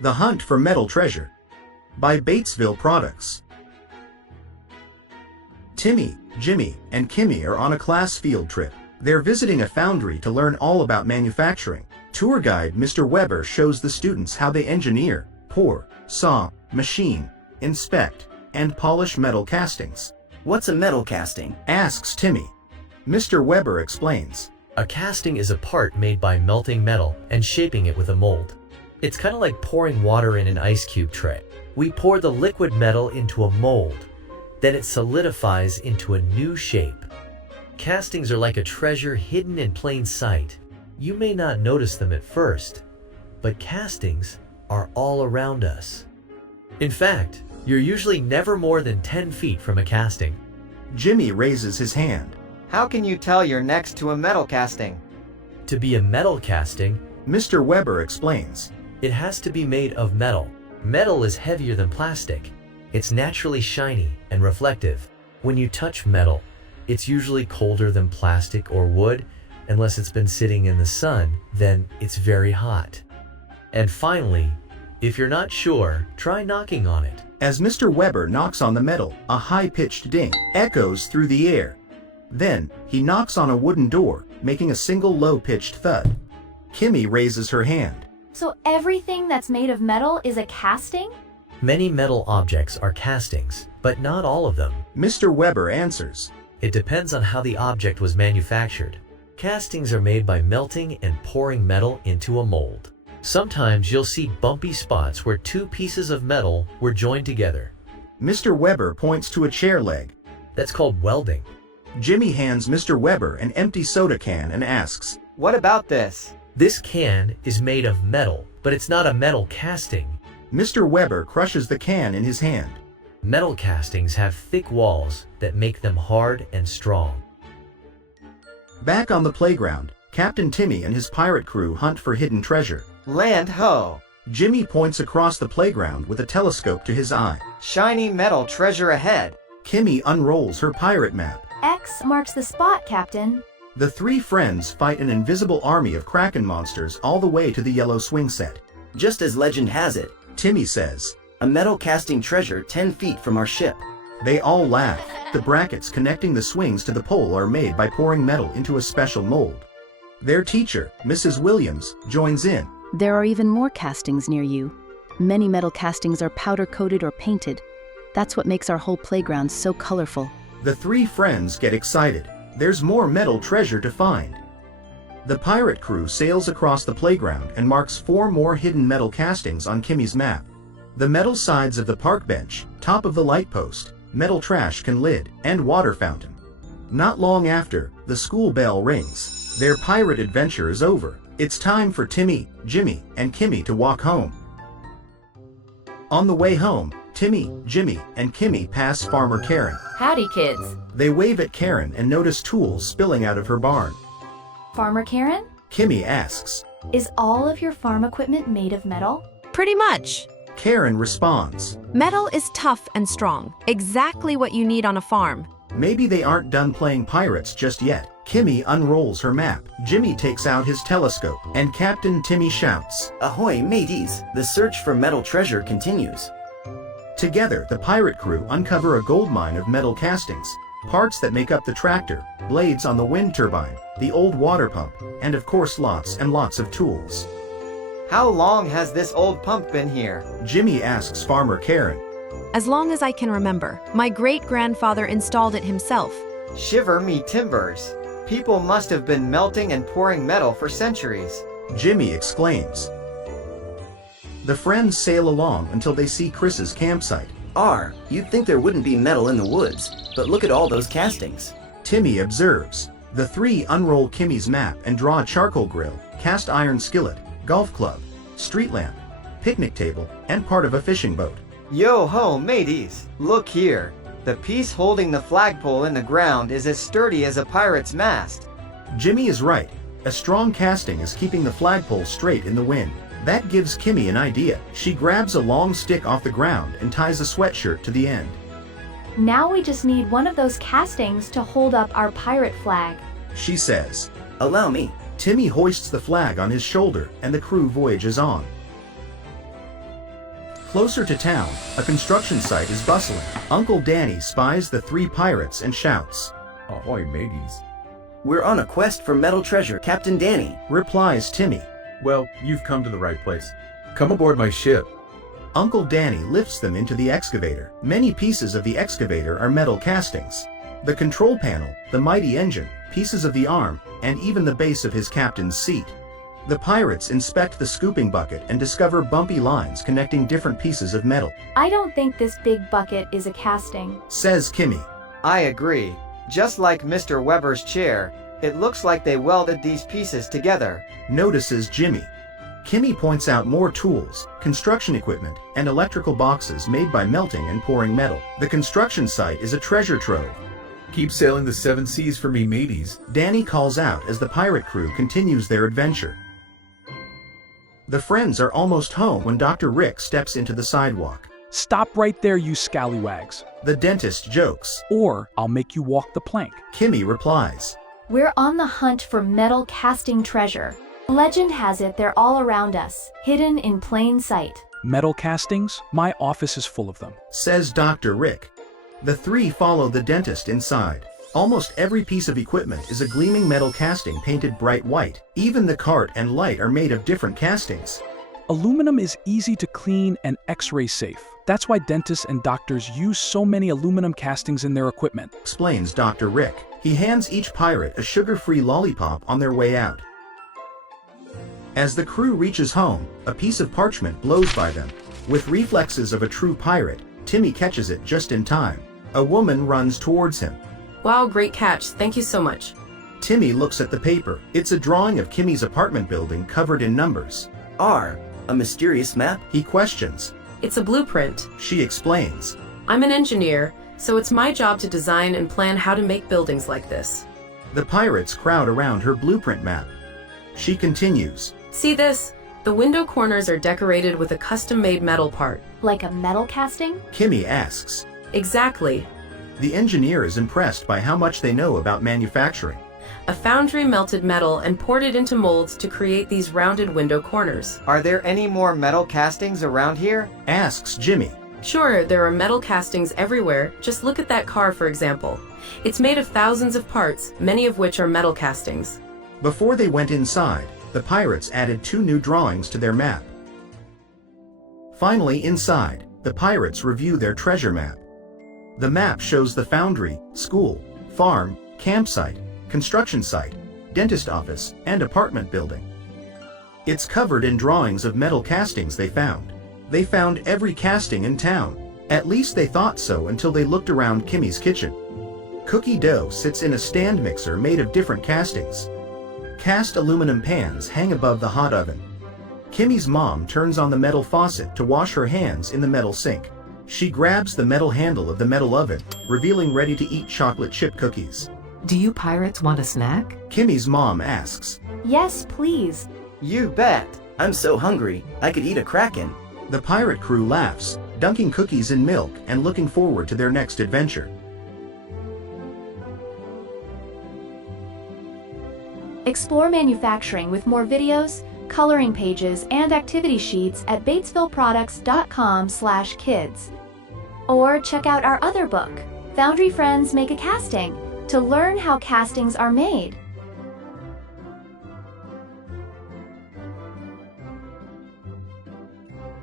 The Hunt for Metal Treasure by Batesville Products. Timmy, Jimmy, and Kimmy are on a class field trip. They're visiting a foundry to learn all about manufacturing. Tour guide Mr. Weber shows the students how they engineer, pour, saw, machine, inspect, and polish metal castings. What's a metal casting? Asks Timmy. Mr. Weber explains. A casting is a part made by melting metal and shaping it with a mold. It's kind of like pouring water in an ice cube tray. We pour the liquid metal into a mold, then it solidifies into a new shape. Castings are like a treasure hidden in plain sight. You may not notice them at first, but castings are all around us. In fact, you're usually never more than 10 feet from a casting. Jimmy raises his hand. How can you tell you're next to a metal casting? To be a metal casting, Mr. Weber explains. it has to be made of metal. Metal is heavier than plastic. It's naturally shiny and reflective. When you touch metal, it's usually colder than plastic or wood. Unless it's been sitting in the sun, then it's very hot. And finally, if you're not sure, try knocking on it. As Mr. Weber knocks on the metal, a high-pitched ding echoes through the air. Then, he knocks on a wooden door, making a single low-pitched thud. Kimmy raises her hand. So everything that's made of metal is a casting? Many metal objects are castings, but not all of them. Mr. Weber answers. It depends on how the object was manufactured. Castings are made by melting and pouring metal into a mold. Sometimes you'll see bumpy spots where two pieces of metal were joined together. Mr. Weber points to a chair leg. That's called welding. Jimmy hands Mr. Weber an empty soda can and asks, What about this? This can is made of metal, but it's not a metal casting. Mr. Weber crushes the can in his hand. Metal castings have thick walls that make them hard and strong. Back on the playground, Captain Timmy and his pirate crew hunt for hidden treasure. Land ho! Jimmy points across the playground with a telescope to his eye. Shiny metal treasure ahead. Kimmy unrolls her pirate map. X marks the spot, Captain. The three friends fight an invisible army of kraken monsters all the way to the yellow swing set. Just as legend has it, Timmy says. a metal casting treasure 10 feet from our ship. They all laugh. The brackets connecting the swings to the pole are made by pouring metal into a special mold. Their teacher, Mrs. Williams, joins in. There are even more castings near you. Many metal castings are powder-coated or painted. That's what makes our whole playground so colorful. The three friends get excited. There's more metal treasure to find. The pirate crew sails across the playground and marks 4 more hidden metal castings on Kimmy's map. The metal sides of the park bench, top of the light post, metal trash can lid, and water fountain. Not long after, the school bell rings. Their pirate adventure is over. It's time for Timmy, Jimmy, and Kimmy to walk home. On the way home, Timmy, Jimmy, and Kimmy pass Farmer Karen. Howdy, kids. They wave at Karen and notice tools spilling out of her barn. Farmer Karen? Kimmy asks. Is all of your farm equipment made of metal? Pretty much. Karen responds. Metal is tough and strong, exactly what you need on a farm. Maybe they aren't done playing pirates just yet. Kimmy unrolls her map. Jimmy takes out his telescope, and Captain Timmy shouts. Ahoy, mateys! The search for metal treasure continues. Together, the pirate crew uncover a gold mine of metal castings, parts that make up the tractor, blades on the wind turbine, the old water pump, and of course lots and lots of tools. How long has this old pump been here? Jimmy asks Farmer Karen. As long as I can remember, my great-grandfather installed it himself. Shiver me timbers. People must have been melting and pouring metal for centuries. Jimmy exclaims. The friends sail along until they see Chris's campsite. You'd think there wouldn't be metal in the woods, but look at all those castings. Timmy observes. The three unroll Kimmy's map and draw a charcoal grill, cast iron skillet, golf club, street lamp, picnic table, and part of a fishing boat. Yo-ho, mateys! Look here. The piece holding the flagpole in the ground is as sturdy as a pirate's mast. Jimmy is right. A strong casting is keeping the flagpole straight in the wind. That gives Kimmy an idea. She grabs a long stick off the ground and ties a sweatshirt to the end. Now we just need one of those castings to hold up our pirate flag. She says. Allow me. Timmy hoists the flag on his shoulder and the crew voyages on. Closer to town, a construction site is bustling. Uncle Danny spies the three pirates and shouts. Ahoy, mateys. We're on a quest for metal treasure, Captain Danny. Replies Timmy. Well, you've come to the right place. Come aboard my ship. Uncle Danny lifts them into the excavator. Many pieces of the excavator are metal castings. The control panel, the mighty engine, pieces of the arm, and even the base of his captain's seat. The pirates inspect the scooping bucket and discover bumpy lines connecting different pieces of metal. I don't think this big bucket is a casting, Says Kimmy. I agree. Just like Mr. Weber's chair, it looks like they welded these pieces together. Notices Jimmy. Kimmy points out more tools, construction equipment, and electrical boxes made by melting and pouring metal. The construction site is a treasure trove. Keep sailing the 7 seas for me, mateys. Danny calls out as the pirate crew continues their adventure. The friends are almost home when Dr. Rick steps into the sidewalk. Stop right there, you scallywags. The dentist jokes. Or I'll make you walk the plank. Kimmy replies. We're on the hunt for metal casting treasure. Legend has it they're all around us, hidden in plain sight. Metal castings? My office is full of them. Says Dr. Rick. The three follow the dentist inside. Almost every piece of equipment is a gleaming metal casting painted bright white. Even the cart and light are made of different castings. Aluminum is easy to clean and X-ray safe. That's why dentists and doctors use so many aluminum castings in their equipment. Explains Dr. Rick. He hands each pirate a sugar-free lollipop on their way out. As the crew reaches home, a piece of parchment blows by them. With reflexes of a true pirate, Timmy catches it just in time. A woman runs towards him. Wow, great catch. Thank you so much. Timmy looks at the paper. It's a drawing of Kimmy's apartment building covered in numbers. R, a mysterious map? He questions. It's a blueprint. She explains. I'm an engineer, so it's my job to design and plan how to make buildings like this. The pirates crowd around her blueprint map. She continues. See this? The window corners are decorated with a custom-made metal part. Like a metal casting? Kimmy asks. Exactly. The engineer is impressed by how much they know about manufacturing. A foundry melted metal and poured it into molds to create these rounded window corners. Are there any more metal castings around here? Asks Jimmy. Sure, there are metal castings everywhere. Just look at that car, for example. It's made of thousands of parts, many of which are metal castings. Before they went inside, the pirates added 2 new drawings to their map. Finally, inside, the pirates review their treasure map. The map shows the foundry, school, farm, campsite, construction site, dentist office, and apartment building. It's covered in drawings of metal castings they found. They found every casting in town. At least they thought so until they looked around Kimmy's kitchen. Cookie dough sits in a stand mixer made of different castings. Cast aluminum pans hang above the hot oven. Kimmy's mom turns on the metal faucet to wash her hands in the metal sink. She grabs the metal handle of the metal oven, revealing ready-to-eat chocolate chip cookies. Do you pirates want a snack? Kimmy's mom asks. Yes, please. You bet. I'm so hungry, I could eat a kraken. The pirate crew laughs, dunking cookies in milk and looking forward to their next adventure. Explore manufacturing with more videos, coloring pages, and activity sheets at batesvilleproducts.com/kids. Or check out our other book, Foundry Friends Make a Casting, to learn how castings are made.